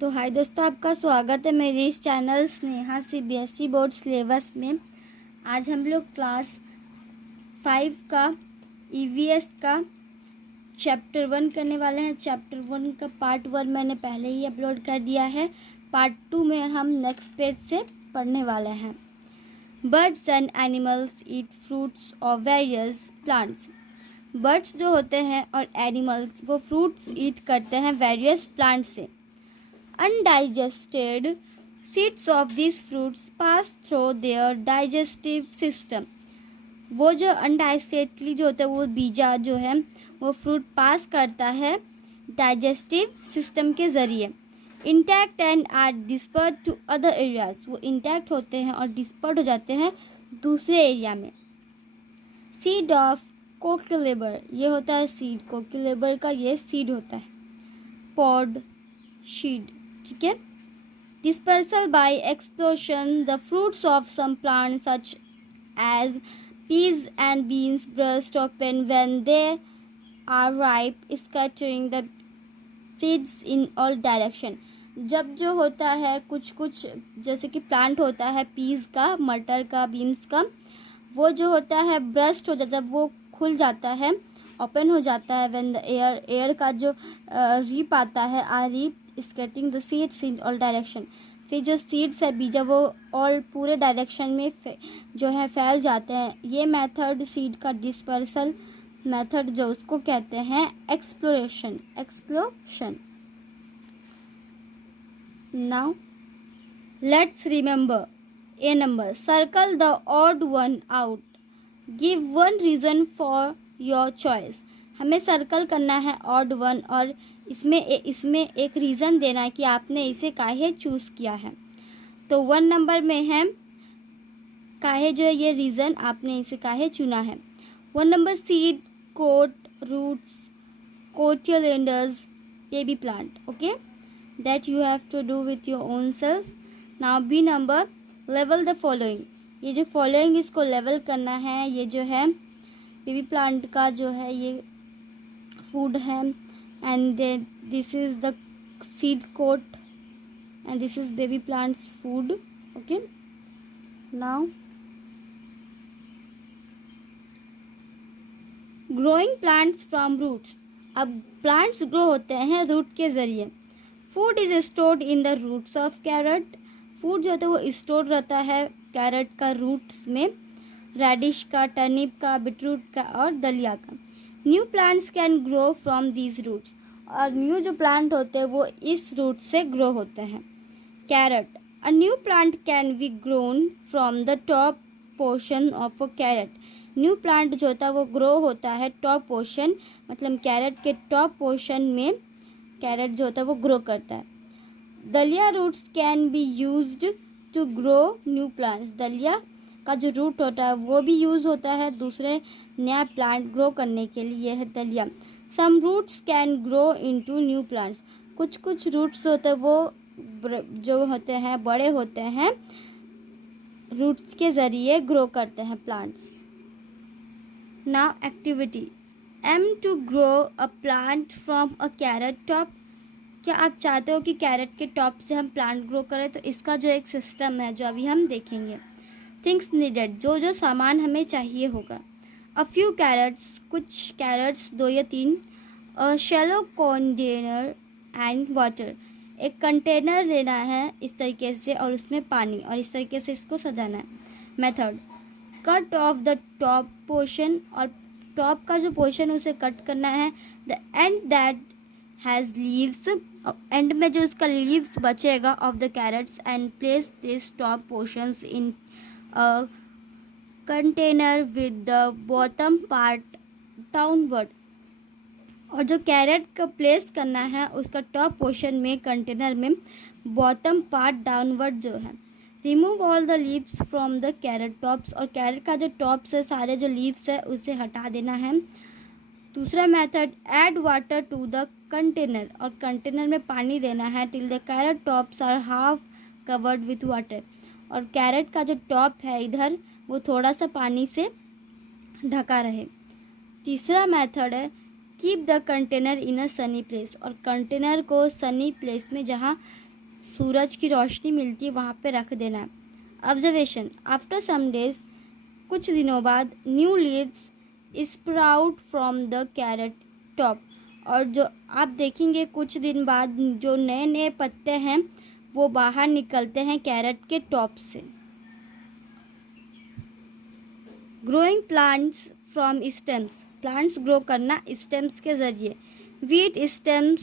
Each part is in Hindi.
तो हाय दोस्तों, आपका स्वागत है मेरे इस channel Sneha CBSE board syllabus में। आज हम लोग क्लास 5 का ईवीएस का चैप्टर 1 करने वाले हैं। चैप्टर 1 का पार्ट 1 मैंने पहले ही अपलोड कर दिया है। पार्ट 2 में हम नेक्स्ट पेज से पढ़ने वाले हैं। Birds and animals eat fruits और वेरियस प्लांट्स। बर्ड्स जो होते हैं और एनिमल्स वो फ्रूट्स ईट करते हैं वेरियस प्लांट से। Undigested seeds of these fruits pass through their digestive system. वो जो अनडाइजेस्टेडली जो होता है वो बीजा जो है वो फ्रूट पास करता है डाइजेस्टिव सिस्टम के ज़रिए। Intact and are dispersed to other areas. वो इंटैक्ट होते हैं और डिस्पर्ड हो जाते हैं दूसरे एरिया में। सीड ऑफ कोक्यूलेबर, ये होता है सीड, कोक्यूलेबर का ये सीड होता है। पॉड सीड, ठीक है। Dispersal by explosion the fruits of some plant such as peas and beans burst open when they are ripe, scattering the seeds in all direction. जब जो होता है कुछ जैसे कि प्लांट होता है पीज का, मटर का, बीन्स का, वो जो होता है ब्रस्ट हो जाता है, वो खुल जाता है, ओपन हो जाता है। व्हेन द एयर का जो रीप आता है, ripe scattering the seeds in all direction. फिर जो सीड्स है बीजा वो ऑल पूरे डायरेक्शन में जो है फैल जाते हैं। ये मेथड सीड का डिस्पर्सल मेथड जो उसको कहते हैं exploration. Now let's remember A number, circle the odd one out, give one reason for your choice. हमें सर्कल करना है ऑड वन और इसमें एक रीज़न देना है कि आपने इसे काहे चूज़ किया है। तो 1 नंबर में है काहे, जो है ये रीज़न आपने इसे काहे चुना है। 1 number seed, coat, roots, cotyledons, baby plant. Okay, that you have to do with your own self. Now B number, लेवल द फॉलोइंग। ये जो फॉलोइंग इसको लेवल करना है। ये जो है बेबी प्लांट का जो है ये फूड है, and this is the seed coat and this is baby plant's food. Okay, now growing plants from roots. अब प्लांट्स ग्रो होते हैं रूट के ज़रिए। Food is stored in the roots of carrot. Food जो होता है वो स्टोर रहता है कैरेट का रूट्स में, रेडिश का, टर्निप का, बीटरूट का और दलिया का। New plants can grow from these roots. और न्यू जो प्लांट होते हैं वो इस रूट से ग्रो होते हैं। Carrot, a new plant can be grown from the top portion of a carrot. New plant जो होता है वो ग्रो होता है टॉप पोर्शन, मतलब कैरेट के टॉप पोर्शन में कैरेट जो होता है वो ग्रो करता है। Dahlia roots can be used to grow new plants. दलिया का जो रूट होता है वो भी यूज़ होता है दूसरे नया प्लांट ग्रो करने के लिए। यह है dahlia. Some roots can grow into new plants. कुछ रूट्स होते हैं वो जो होते हैं बड़े होते हैं, रूट्स के ज़रिए ग्रो करते हैं plants. Now activity, aim to grow a plant from a carrot top. क्या आप चाहते हो कि कैरेट के टॉप से हम प्लांट ग्रो करें? तो इसका जो एक सिस्टम है जो अभी हम देखेंगे। थिंग्स नीडेड, जो सामान हमें चाहिए होगा। अ फ्यू कैरेट्स, कुछ कैरेट्स, 2 या 3। शैलो कंटेनर एंड वाटर, एक कंटेनर लेना है इस तरीके से और उसमें पानी, और इस तरीके से इसको सजाना है। Method, cut off the top portion, और टॉप का जो पोर्शन उसे कट करना है। The end that has leaves, end में जो उसका लीव्स बचेगा off the carrots, and place this top portions in container with the bottom part downward. और जो कैरेट का प्लेस करना है उसका टॉप पोर्शन में कंटेनर में बॉटम पार्ट डाउनवर्ड जो है। Remove all the leaves from the carrot tops, और कैरेट का जो टॉप्स है सारे जो लीव्स है उसे हटा देना है। दूसरा method, add water to the container, और कंटेनर में पानी देना है till the carrot tops are half covered with water. और कैरेट का जो टॉप है इधर वो थोड़ा सा पानी से ढका रहे। तीसरा मेथड है, keep the container in a Sunny place, और कंटेनर को सनी प्लेस में जहाँ सूरज की रोशनी मिलती है वहाँ पे रख देना है। ऑब्जर्वेशन, आफ्टर सम डेज, कुछ दिनों बाद, new leaves sprout from the carat top, और जो आप देखेंगे कुछ दिन बाद जो नए नए पत्ते हैं वो बाहर निकलते हैं कैरेट के टॉप से। Growing plants from stems, plants grow करना स्टेम्स के ज़रिए। We eat stems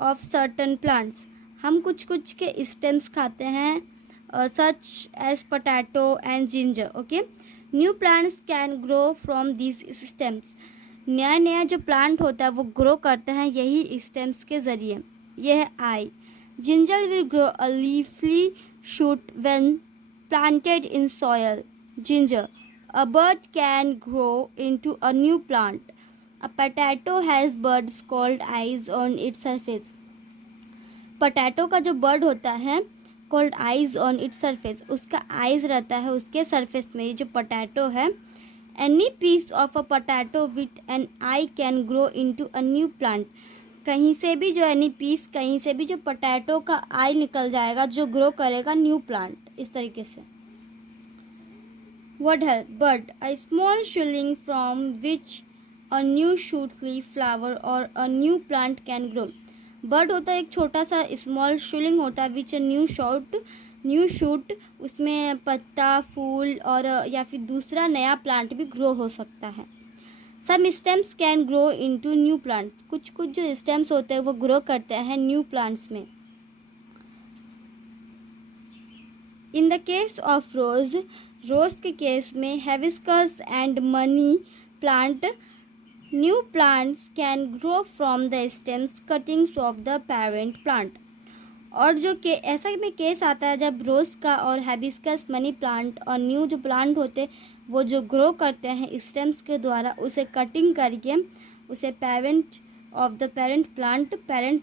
of certain plants, हम कुछ कुछ के स्टेम्स खाते हैं, such as potato and ginger. Okay, new plants can grow from this stems, नया नया जो प्लांट होता है वो ग्रो करते हैं यही स्टेम्स के ज़रिए। यह है eye. Ginger will grow a leafy shoot when planted in soil. Ginger, a bird can grow into a new plant. A potato has buds called eyes on its surface. Potato का जो बर्ड होता है called eyes on its surface, उसका आइज रहता है उसके सरफेस में। ये जो पोटैटो है, any piece of a potato with an eye can grow into a new plant. कहीं से भी जो एनी पीस, कहीं से भी जो पोटैटो का आई निकल जाएगा जो ग्रो करेगा न्यू प्लांट, इस तरीके से। What help? Bud, a small shooting from which a new shoot, leaf, flower or a new plant can grow. Bud होता है एक छोटा सा स्मॉल शूलिंग होता है विच न्यू शूट, उसमें पत्ता, फूल और या फिर दूसरा नया प्लांट भी ग्रो हो सकता है। Some stems can grow into new plants. कुछ कुछ जो स्टेम्स होते हैं वो ग्रो करते हैं न्यू प्लांट्स में। In the case of रोज के केस में hibiscus and money plant, new plants can grow from the stems cuttings of the parent plant. और जो के ऐसा में केस आता है जब रोज का और हिबिस्कस, मनी प्लांट और न्यू जो प्लांट होते वो जो ग्रो करते हैं स्टेम्स के द्वारा, उसे कटिंग करके उसे पेरेंट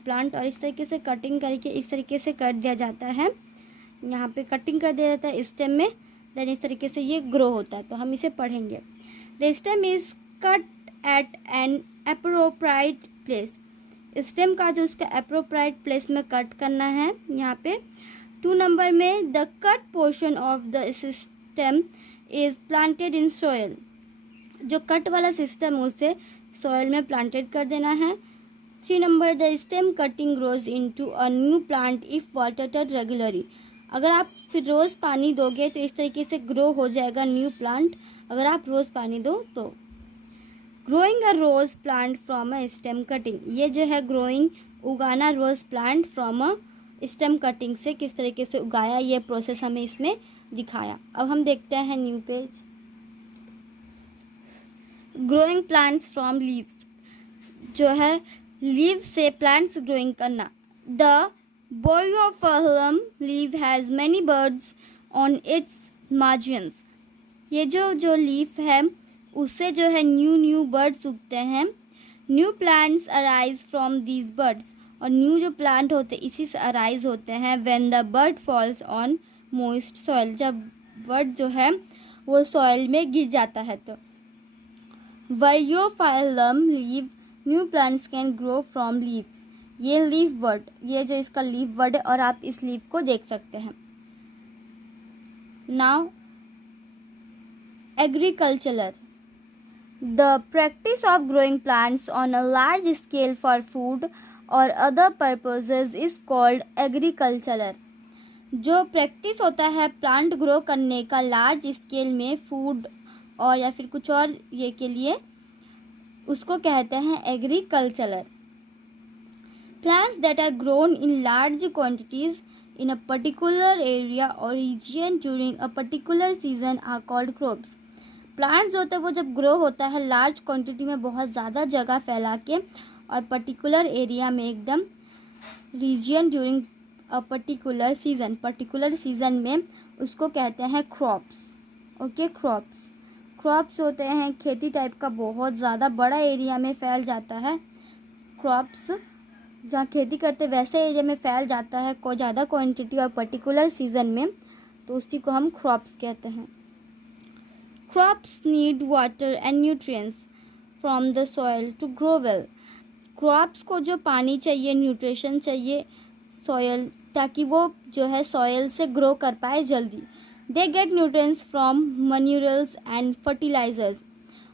प्लांट और इस तरीके से कटिंग करके इस तरीके से कर दिया जाता है। यहाँ पे कटिंग कर दिया जाता है स्टेम में, देन इस तरीके से ये ग्रो होता है। तो हम इसे पढ़ेंगे। The stem is cut at an appropriate place, stem का जो उसका एप्रोप्राइट प्लेस में कट करना है। यहाँ पे 2 नंबर में the cut portion of the stem is planted in soil, जो कट वाला सिस्टम उसे सॉयल में प्लांटेड कर देना है। 3 number the stem cutting grows into a new plant if watered regularly, अगर आप फिर रोज़ पानी दोगे तो इस तरीके से ग्रो हो जाएगा न्यू प्लांट, अगर आप रोज़ पानी दो तो। Growing a rose plant from a stem cutting, ये जो है ग्रोइंग, उगाना rose plant from a stem cutting से किस तरीके से उगाया, ये प्रोसेस हमें इसमें दिखाया। अब हम देखते हैं new page. Growing plants from leaves, जो है लीव से प्लांट्स ग्रोइंग करना। The Boreophyllum leaf has many buds on its margins. ये जो लीफ है उससे जो है न्यू बर्ड्स उगते हैं। New plants arise from these birds, और न्यू जो प्लांट होते हैं इसी से अराइज होते हैं। When the bird falls on moist soil, जब बर्ड जो है वो सॉइल में गिर जाता है तो। Boreophyllum leaf, new plants can grow from leaves, ये लीफ वर्ड, ये जो इसका लीफ वर्ड है और आप इस लीफ को देख सकते हैं। Now agricultural, the practice of growing plants on a large scale for food और other purposes is called agricultural. जो प्रैक्टिस होता है प्लांट ग्रो करने का लार्ज स्केल में फूड और या फिर कुछ और ये के लिए, उसको कहते हैं agricultural. Plants that are grown in large quantities in a particular area or region during a particular season are called crops. Plants होते हैं वो जब ग्रो होता है लार्ज क्वांटिटी में, बहुत ज़्यादा जगह फैला के, और पर्टिकुलर एरिया में एकदम, reason during a particular season में, उसको कहते हैं क्रॉप्स। ओके, क्रॉप्स होते हैं खेती टाइप का, बहुत ज़्यादा बड़ा एरिया में फैल जाता है। क्रॉप्स जहाँ खेती करते वैसे एरिया में फैल जाता है कोई ज़्यादा क्वांटिटी और पर्टिकुलर सीज़न में, तो उसी को हम क्रॉप्स कहते हैं। Crops need water and nutrients from the soil to grow well. Crops को जो पानी चाहिए, न्यूट्रिशन चाहिए सॉइल ताकि वो जो है सॉयल से ग्रो कर पाए जल्दी। They get nutrients from minerals and fertilizers.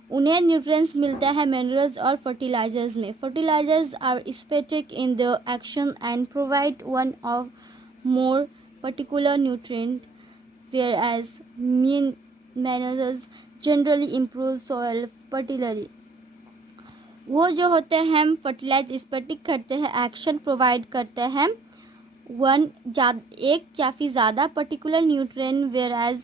उन्हें न्यूट्रिएंट्स मिलता है मिनरल्स और फर्टिलाइजर्स में। Fertilizers are specific in the action and provide one of more particular nutrient whereas minerals generally improve soil fertility। वो जो होते हैं फर्टिलाइज स्पेसिफिक करते हैं, एक्शन प्रोवाइड करते हैं एक या फिर ज़्यादा पर्टिकुलर न्यूट्रिएंट whereas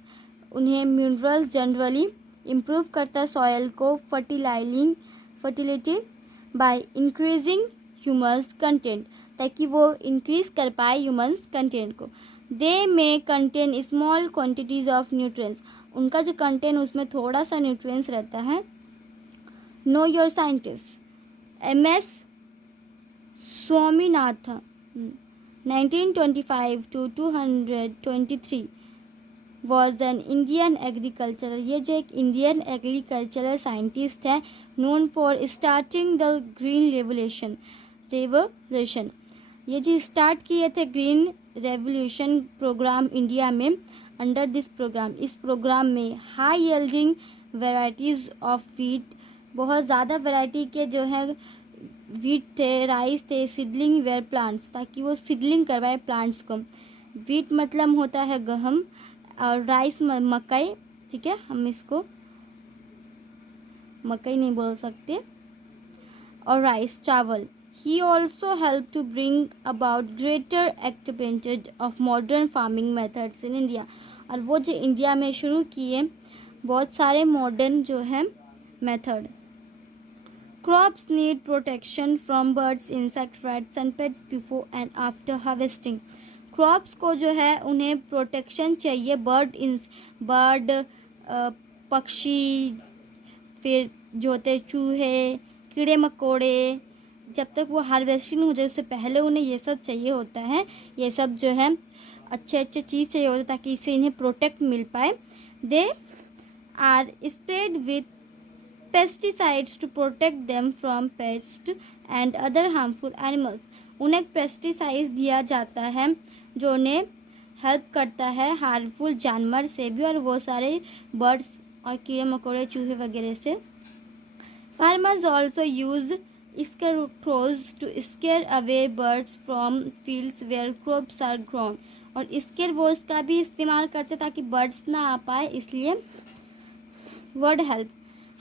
उन्हें मिनरल्स जनरली इम्प्रूव करता है सॉयल को fertility by increasing humus content, ताकि वो इंक्रीज कर पाए ह्यूमस कंटेंट को। दे में contain small quantities of nutrients. उनका जो कंटेंट उसमें थोड़ा सा न्यूट्रिएंट्स रहता है। Know your scientist MS Swaminathan 1925 to 223 was an Indian agricultural. ये जो एक इंडियन एग्रीकल्चरल साइंटिस्ट है, known for starting the green revolution. ये जो स्टार्ट किए थे ग्रीन रेवोल्यूशन प्रोग्राम इंडिया में। अंडर दिस प्रोग्राम, इस प्रोग्राम में high yielding varieties of wheat, बहुत ज़्यादा वैरायटी के जो है वीट थे, राइस थे, सीडलिंग वेयर प्लांट्स, ताकि वो सीडलिंग करवाए प्लांट्स को। वीट मतलब होता है गहम और राइस मकई, ठीक है, हम इसको मकई नहीं बोल सकते, और राइस चावल। He also helped to bring about greater acceptance of modern farming methods in India। और वो जो इंडिया में शुरू किए बहुत सारे मॉडर्न जो है method. Crops need protection from birds, insect, rats and pets before and after harvesting. Crops को जो है उन्हें प्रोटेक्शन चाहिए बर्ड पक्षी, फिर जो होते चूहे, कीड़े मकोड़े, जब तक वो हार्वेस्टिंग हो जाए उससे पहले उन्हें ये सब चाहिए होता है। ये सब जो है अच्छे चीज़ चाहिए होता है ताकि इससे इन्हें प्रोटेक्ट मिल पाए। They are spread with pesticides to protect them from pest and other harmful animals. उन्हें पेस्टिसाइड्स दिया जाता है जो उन्हें हेल्प करता है हार्मफुल जानवर से भी और वो सारे बर्ड्स और कीड़े मकोड़े चूहे वगैरह से। Farmers also use scarecrows to scare away birds from fields where crops are grown। और scarecrows का भी इस्तेमाल करते ताकि बर्ड्स ना आ पाए, इसलिए word help.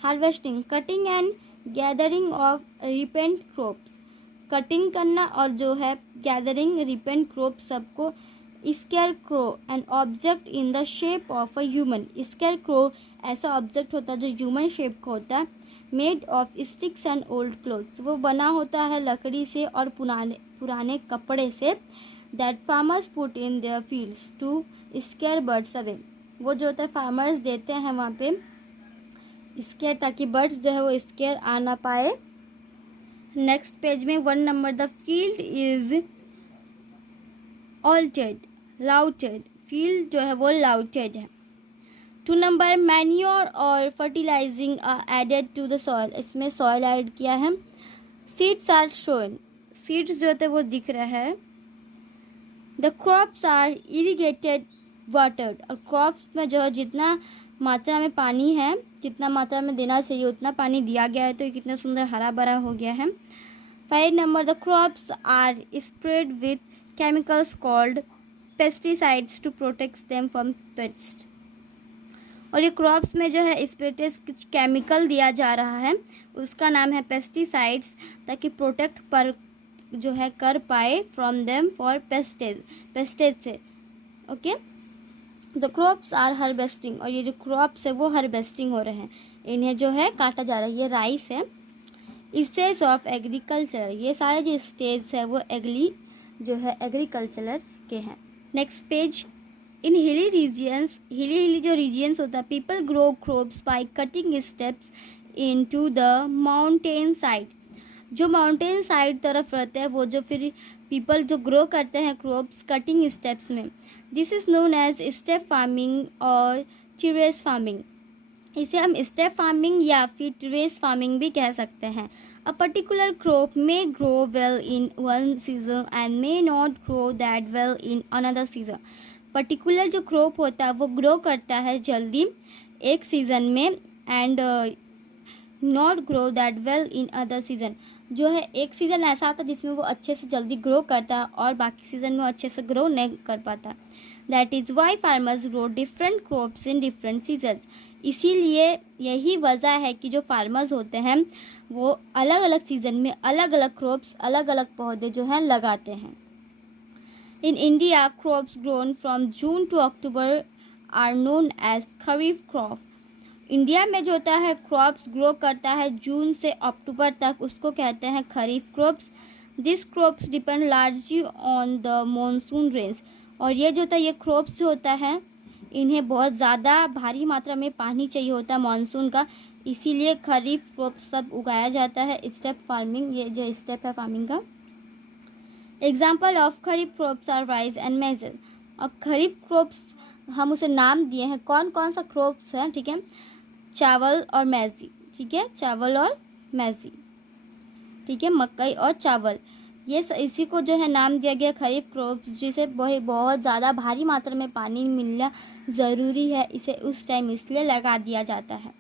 Harvesting, cutting and gathering of ripened crops. Cutting करना और जो है गैदरिंग रिपेंट क्रॉप सबको। Scarecrow an object in the shape of a human. Scarecrow ऐसा ऑब्जेक्ट होता है जो ह्यूमन शेप का होता है। Made of sticks and old clothes, वो बना होता है लकड़ी से और पुराने कपड़े से। That farmers put in their fields to scare birds away. वो जो होता है फार्मर्स देते हैं वहाँ पे स्केयर, ताकि बर्ड्स जो है वो स्केयर आ ना पाए। नेक्स्ट पेज में 1 number, the field is ploughed. Field जो है वो लाउटेड है। 2 नंबर, मैन्योर और fertilising added to the soil. इसमें सॉइल ऐड किया है। सीड्स आर शोन, सीड्स जो होते हैं वो दिख रहा है। The crops are irrigated watered, और क्रॉप्स में जो है जितना मात्रा में पानी है, जितना मात्रा में देना चाहिए उतना पानी दिया गया है, तो ये कितना सुंदर हरा भरा हो गया है। 5 नंबर, the crops are spread with chemicals called pesticides to protect them from pest. और ये क्रॉप्स में जो है स्प्रेटेस केमिकल दिया जा रहा है, उसका नाम है पेस्टिसाइड्स, ताकि प्रोटेक्ट पर जो है कर पाए फ्रॉम देम फॉर पेस्टेज से। Okay, the crops are harvesting, और ये जो क्रॉप्स है वो हार्वेस्टिंग हो रहे हैं, इन्हें जो है काटा जा रहा है। ये राइस है। स्टेज ऑफ एग्रीकल्चर, ये सारे जो स्टेज है वो एग्रीकल्चर के हैं। नेक्स्ट पेज, इन हिली रीजियंस, हिली जो रीजियंस होता है, people grow crops by cutting steps into the mountain side. जो माउंटेन साइड तरफ रहते हैं वो जो फिर पीपल जो ग्रो करते हैं क्रॉप्स कटिंग स्टेप्स में। This is known as step farming और टेरेस फार्मिंग। इसे हम स्टेप फार्मिंग या फिर टेरेस फार्मिंग भी कह सकते हैं। A particular crop may grow well in one season and may not grow that well in another season. Particular जो क्रॉप होता है वो ग्रो करता है जल्दी एक सीज़न में and not grow that well in other season. जो है एक सीज़न ऐसा आता है जिसमें वो अच्छे से जल्दी ग्रो करता है और बाकी सीज़न में अच्छे से ग्रो नहीं कर पाता. That is why farmers grow different crops in different season. इसीलिए यही वजह है कि जो फार्मर्स होते हैं वो अलग अलग सीज़न में अलग अलग क्रॉप्स अलग अलग पौधे जो हैं लगाते हैं. In India, crops grown from June to October are known as kharif crop. India में जो होता है क्रॉप्स ग्रो करता है जून से अक्टूबर तक, उसको कहते हैं kharif crops. This crops depend largely on the monsoon rains. और ये जो होता है ये क्रॉप्स जो होता है इन्हें बहुत ज़्यादा भारी मात्रा में पानी चाहिए होता है मानसून का, इसीलिए खरीफ क्रॉप्स सब उगाया जाता है. स्टेप फार्मिंग, ये जो स्टेप है फार्मिंग का. Example of kharif crops are rice and maize. और खरीफ क्रॉप्स हम उसे नाम दिए हैं. कौन कौन सा क्रॉप्स है, ठीक है, चावल और मैज़ी, ठीक है, चावल और मैज़ी, ठीक है, मकई और चावल, ये इसी को जो है नाम दिया गया खरीफ क्रॉप्स, जिसे बहुत ज़्यादा भारी मात्रा में पानी मिलना ज़रूरी है, इसे उस टाइम इसलिए लगा दिया जाता है.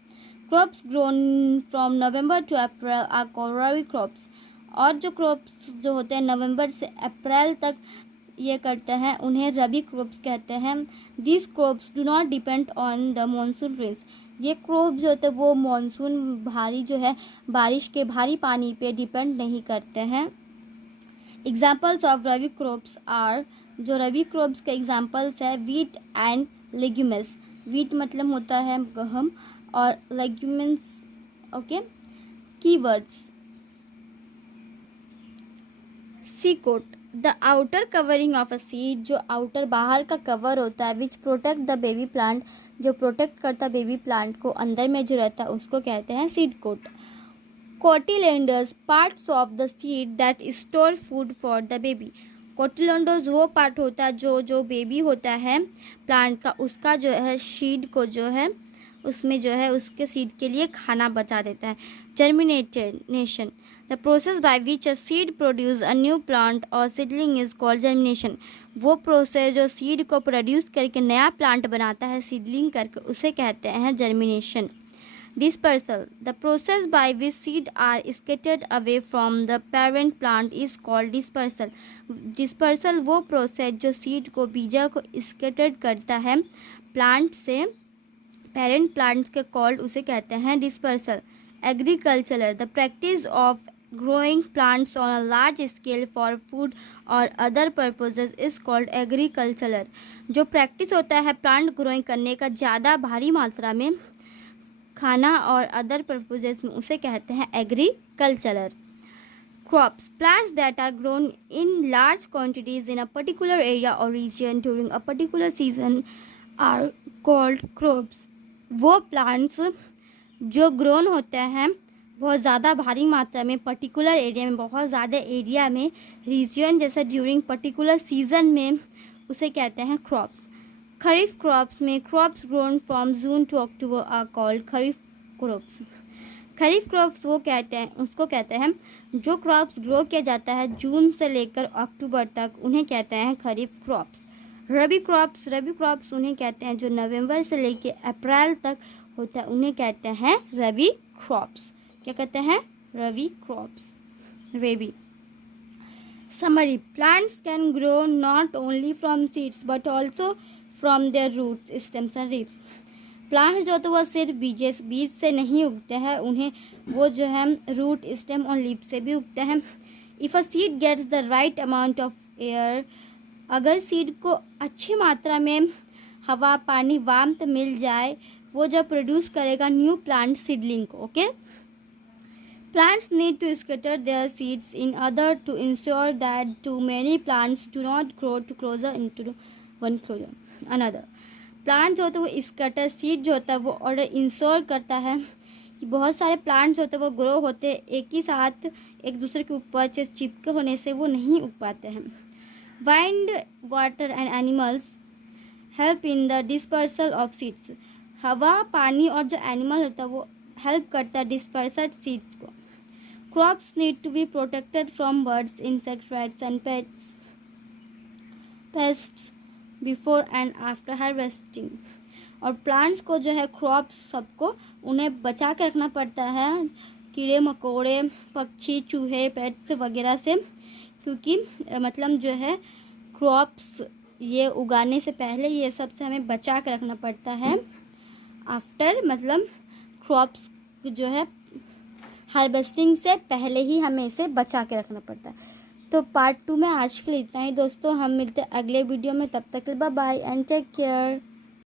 Crops grown from November to April are rabi crops. और जो क्रॉप्स जो होते हैं नवंबर से अप्रैल तक ये करते हैं उन्हें रबी क्रॉप्स कहते हैं. This crops do not depend on the monsoon rains. ये क्रॉप जो होते हैं वो मानसून भारी जो है बारिश के भारी पानी पे डिपेंड नहीं करते हैं. Examples of rabi crops are, जो रबी क्रॉप्स के एग्जाम्पल्स है वीट एंड लेग्यूम्स. वीट मतलब होता है गहम और legumes, okay. Keywords: seed coat, the outer covering of a seed, जो आउटर बाहर का कवर होता है, which protect the baby plant, जो प्रोटेक्ट करता बेबी प्लांट को, अंदर में जो रहता है उसको कहते हैं seed coat. Cotyledons, parts of the seed that store food for the baby. Cotyledons वो पार्ट होता है जो बेबी होता है प्लांट का, उसका जो है सीड को जो है उसमें जो है उसके सीड के लिए खाना बचा देता है. Germination, the process by which a seed produce a new plant और सीडलिंग इज कॉल्ड जर्मिनेशन. वो प्रोसेस जो सीड को प्रोड्यूस करके नया प्लांट बनाता है सीडलिंग करके, उसे कहते हैं germination. Dispersal, the process by which seed are scattered away from the parent plant is called dispersal. Dispersal वो प्रोसेस जो सीड को, बीजा को स्कैटर्ड करता है प्लांट से पेरेंट प्लांट्स के कॉल्ड, उसे कहते हैं dispersal. Agriculture, the practice of growing plants on a large scale for food or other purposes is called agriculture. जो प्रैक्टिस होता है प्लांट ग्रोइंग करने का ज़्यादा भारी मात्रा में खाना और अदर पर्पजेस में, उसे कहते हैं agriculture. Crops, plants that are grown in large quantities in a particular area और region during a particular season are called crops. वो प्लांट्स जो ग्रोन होते हैं बहुत ज़्यादा भारी मात्रा में पर्टिकुलर एरिया में, बहुत ज़्यादा एरिया में, रीजन जैसे ड्यूरिंग पर्टिकुलर सीजन में, उसे कहते हैं क्रॉप्स. खरीफ क्रॉप्स में crops grown from June to October are called kharif crops. Kharif crops वो कहते हैं, उसको कहते हैं जो क्रॉप्स ग्रो किया जाता है जून से लेकर अक्टूबर तक, उन्हें कहते हैं खरीफ क्रॉप्स. रबी क्रॉप्स उन्हें कहते हैं जो नवंबर से लेकर अप्रैल तक होता है, उन्हें कहते हैं रबी क्रॉप्स. क्या कहते हैं? Rabi crops. Rabi. Summary, plants can grow not only from seeds but also from their roots, stems and leaves. Plants जो तो वह सिर्फ बीज से नहीं उगते हैं, उन्हें वो जो है रूट, स्टेम और लीफ से भी उगते हैं. If a seed gets the right amount of air, अगर सीड को अच्छी मात्रा में हवा, पानी, वार्मथ मिल जाए, वो जब प्रोड्यूस करेगा न्यू प्लांट सीडलिंग को. Okay. Plants need to scatter their seeds in order to ensure that too many plants do not grow too closer into one closer another. Plant जो होता है वो स्कैटर, सीड जो होता है वो ऑर्डर इंश्योर करता है कि बहुत सारे प्लांट्स होते हैं वो ग्रो होते हैं एक ही साथ, एक दूसरे के ऊपर चिपके होने से वो नहीं उग पाते हैं. Wind, water and animals help in the dispersal of seeds. हवा, पानी और जो एनिमल होता है वो हेल्प करता है डिस्पर्सल सीड्स को. Crops need to be protected from birds, insect, rats and pests before and after harvesting. और प्लांट्स को जो है क्रॉप्स सबको उन्हें बचा के रखना पड़ता है कीड़े मकोड़े, पक्षी, चूहे, पेट्स वगैरह से, क्योंकि मतलब जो है क्रॉप्स ये उगाने से पहले ये सब से हमें बचा के रखना पड़ता है। आफ्टर मतलब क्रॉप्स जो है हार्वेस्टिंग से पहले ही हमें इसे बचा के रखना पड़ता है। तो पार्ट 2 में आज के लिए इतना ही दोस्तों। हम मिलते हैं अगले वीडियो में, तब तक bye bye and take care.